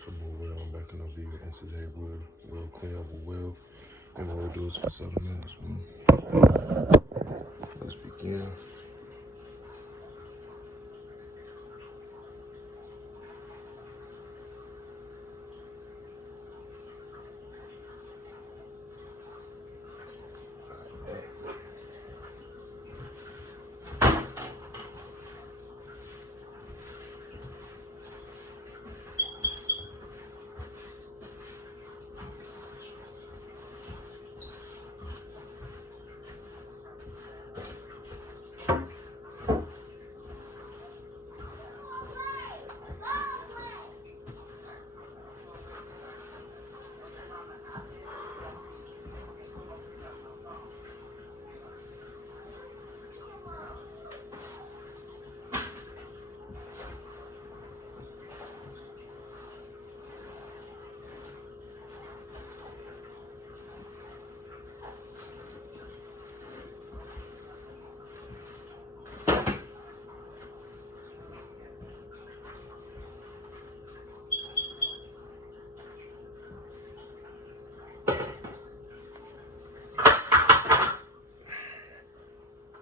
it's your boy Will. I'm back in the video, and today we'll clean up with Will, and what we'll do is for 7 minutes. Let's begin.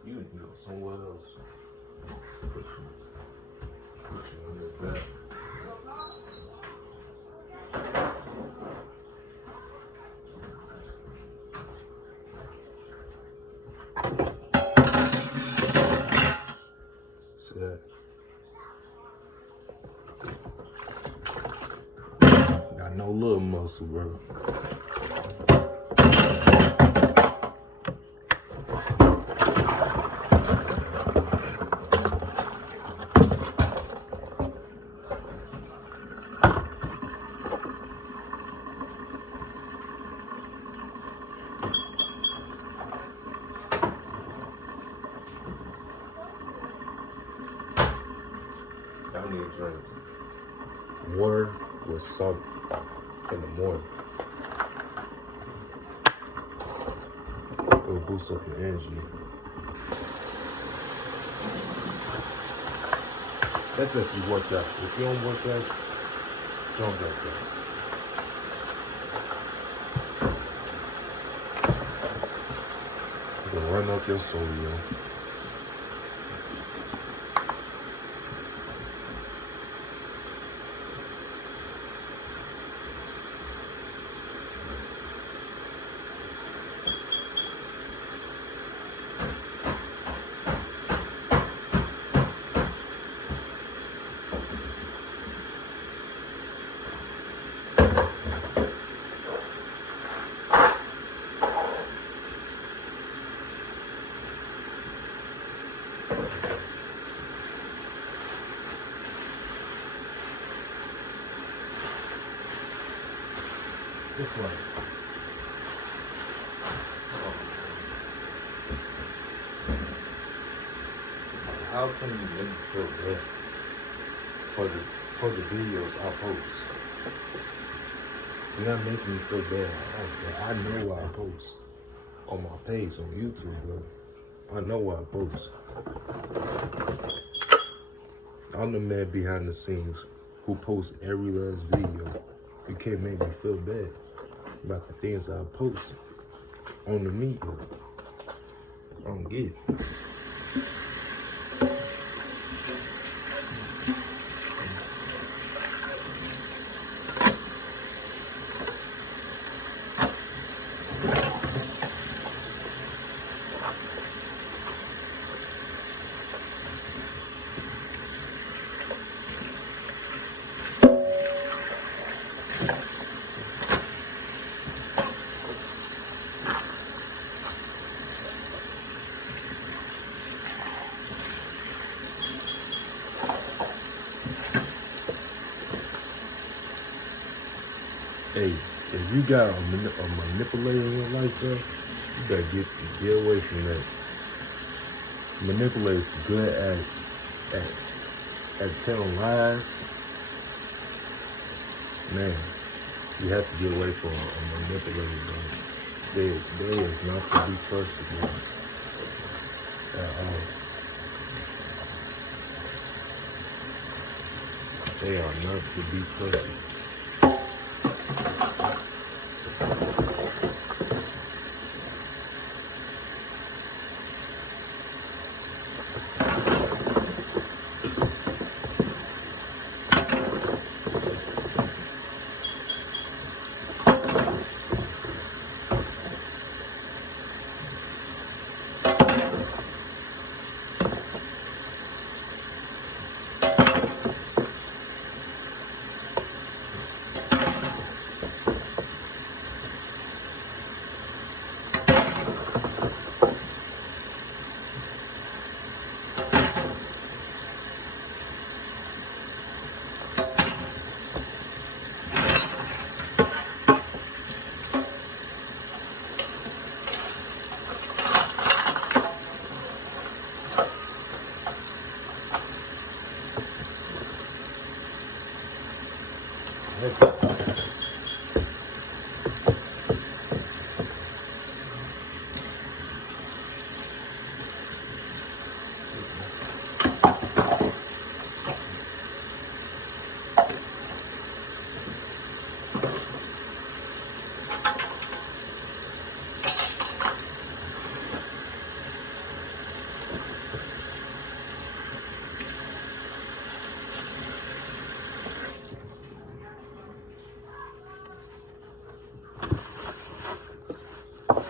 You need to go somewhere else. Push you on your back. See that? Got no little muscle, bro. I need to drink water with salt in the morning. It'll boost up your energy. That's if you work out. If you don't work out, don't work out. You're gonna run up your sodium. This way. How can you make me feel bad for the videos I post? You're not making me feel bad. I know why I post on my page on YouTube, bro. I know why I post. I'm the man behind the scenes who posts every last video. You can't make me feel bad about the things I post on the media. I don't get it. Hey, if you got a manipulator in your life, bro, you better get away from that. Manipulators good at telling lies. Man, you have to get away from a manipulator, bro. They is not to be trusted, bro. At all. They are not to be trusted.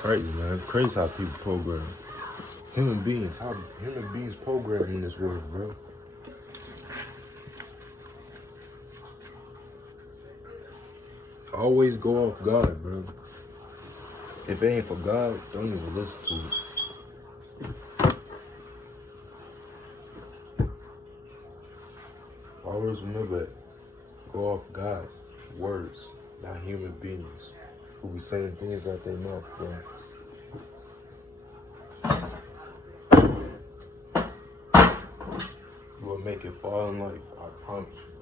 Crazy, man. Crazy how people program. Human beings, how human beings program in this world, bro. Always go off God, bro. If it ain't for God, don't even listen to it. Always remember that. Go off God. Words, not human beings who be saying things out their mouth, bro. You will make it far in life, I promise you.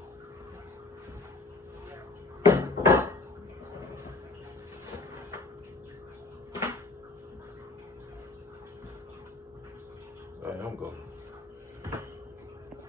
Alright, I'm going.